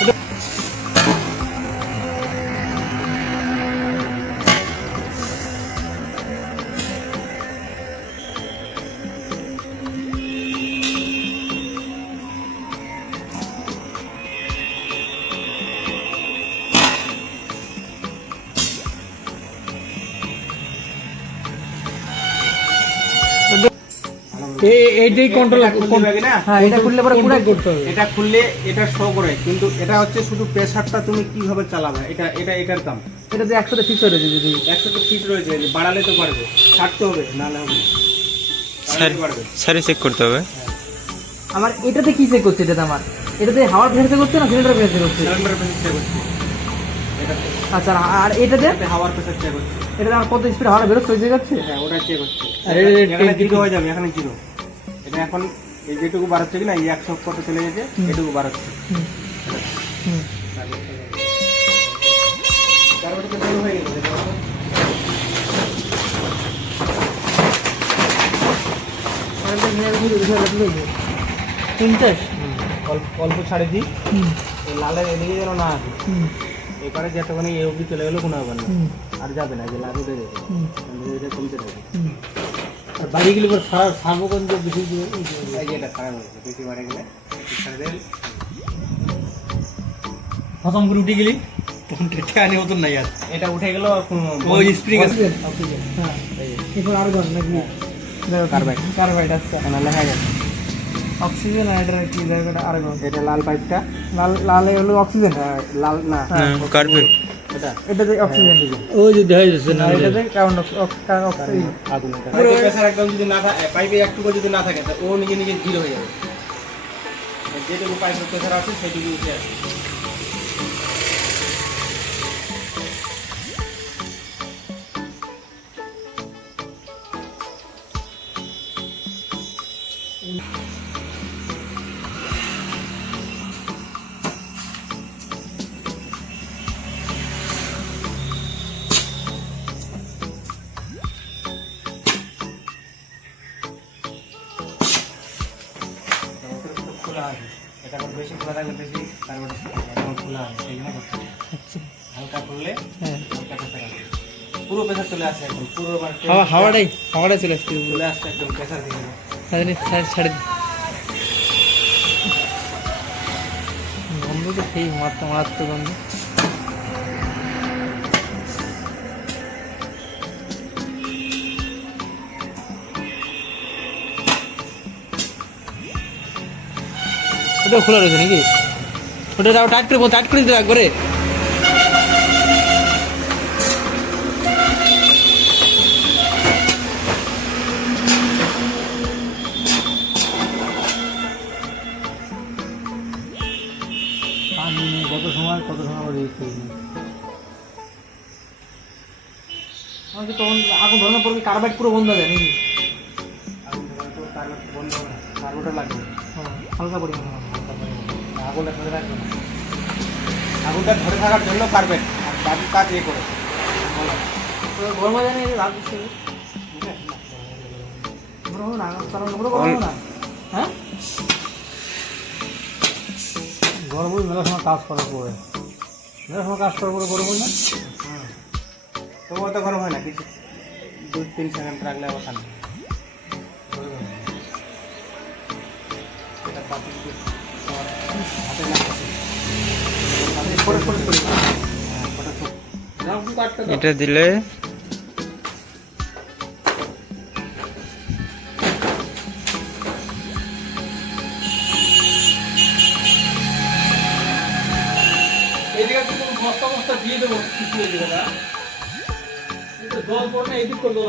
Hello. এই- এইটাই control এটা খুললে বাকি না? হ্যাঁ এটা খুললে পরে পুরো করতে হবে এটা খুললে এটা শো করে কিন্তু এটা হচ্ছে শুধু প্রেসারটা তুমি কীভাবে চালাবে? এটা এটা এটার কাম এটা তো একসাথে ফিক্স রয়েছে যদি। একশো তো রয়েছে বাড়ালে তো বাড়বে। ছাড়তে হবে নাহলে হবে না। বাড়ালে বাড়বে। স্যারে চেক করতে হবে। আমার এটাতে কি চেক করছে এটাতে আমার? এটাতে হাওয়ার প্রেসার করছে না সিলিন্ডার প্রেসার করছে? সিলিন্ডার প্রেসার চেক আচ্ছা আর- আর এটাতে? এটাতে হাওয়ার প্রেসার চেক হচ্ছে এটাতে আমার কত স্পিড হাওয়ার বেরোচ্ছে হয়ে যাচ্ছে? হ্যাঁ ওটা চেক হচ্ছে আর এটা- এখানে জিরো হয়ে যাবে এখানে জিরো এটা এখন এই যেটুকু বাড়াচ্ছে কি না এই একশো কত চলে গেছে এটুকু হয়ে ঘুরে। তিনটে অল্প ছাড়ে দিই লালের এদিকে যেন না আসে। এবারে যতক্ষণ এই অবধি চলে গেলো কোনো ব্যাপার না। আর যাবে না যে লাল উঠে যাবে। কমতে থাকবে। আর বাড়ি গেলে পর সার্বগঞ্জ বেশি এটা খারাপ হয়েছে বেশি বাড়ি গেলে। প্রথম করে উঠে গেলি তখন ঠেকানি মতন নাই আর। এটা উঠে গেল ওই স্প্রিং আছে হ্যাঁ। এরপর আরও জন নাকি? কার্বাইড কার্বাইড আচ্ছা। এখানে লেখা গেছে। অক্সিজেন আর এটা কি জায়গাটা আর্গন এটা লাল পাইপটা। লাল লাল হলো অক্সিজেন হ্যাঁ, লাল না। কার্পেট এটা? এটাতে অক্সিজেন ওই যে দেখা যাচ্ছে না। এটা যে কার্বন অক্সিজেন আগুন এটা। প্রেসার একদম যদি না থাকে পাইপে একটুকু যদি না থাকে তো ও নিজে নিজে জিরো হয়ে যাবে। যেটুকু পাইপের প্রেসার আছে সেটুকু উঠে আসে খোলা আছে এটা আবার বেশি খোলা থাকলে বেশি তারপরে এখন খোলা আছে সেই জন্য হালকা খুললে হ্যাঁ। হালকা প্রেসার আসবে পুরো প্রেসার চলে আসে একদম পুরো মানে হাওয়া হাওয়াটাই হাওয়াটাই চলে আসছে। চলে আসছে একদম প্রেসার দিয়ে ছাড়ে ছাড়ে। গন্ধ তো সেই মারতে মারাত্মক গন্ধ। ওটা খোলা রয়েছে নাকি? ওটা টাইট করে টাইট করে দিতে একবারে। কত সময় কত সময় করে রেখে দিই। আমাকে তখন আগুন ধরানোর পর কার্বাইড পুরো বন্ধ হয়ে যায় নাকি? আগুন ধরানোর পর তার বন্ধ হবে না তারপরটা লাগবে। হ্যাঁ, হালকা পরিমাণে। আগুনটা ধরে রাখবে না। আগুনটা ধরে থাকার জন্য পারবেন আর বাকি কাজ এ করে। গরম হয়ে যায় না রাত দিচ্ছে না কারণ ওগুলো গরম না? হ্যাঁ? গরম হয়ে মেলা সময় কাজ করার পরে। মেলা সময় কাজ করার পরে গরম হয়। না তবুও তো গরম হয় না কিছু। দু তিন সেকেন্ড রাখলে আবার ঠান্ডা। এটা দিয়ে দিলে দিয়ে দেবো। কিছু এদিকে না জল পড়লে এদিক করে জল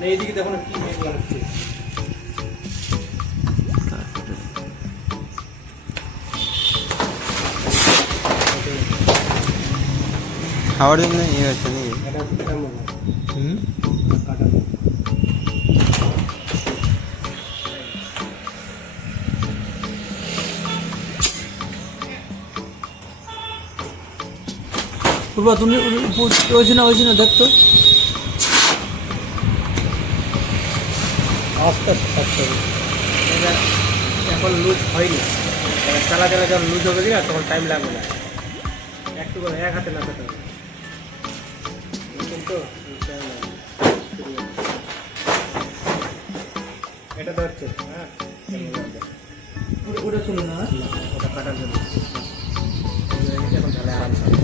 না না এইদিকে দেখো না কি মেঘ লাগছে হাওয়ার জন্য ইয়ে হচ্ছে নাকি এটা এটা মনে হয় হুম কাটা পূর্বা তুমি ওই না ওই না দেখতো আস্তে আস্তে হবে এটা এখন লুজ হয়নি। চালা চালা যখন লুজ হবে কিনা তখন টাইম লাগবে না। একটু করে এক হাতে লাগাতে হবে। কিন্তু এটা তো হচ্ছে হ্যাঁ? ওটা- ছিল না। ওটা কাটার জন্য।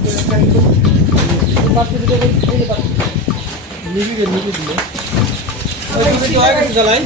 এটা এখন পাঁচশো নিবি গে নিবি দিলে। तो जो आएगा तो जलाएँ।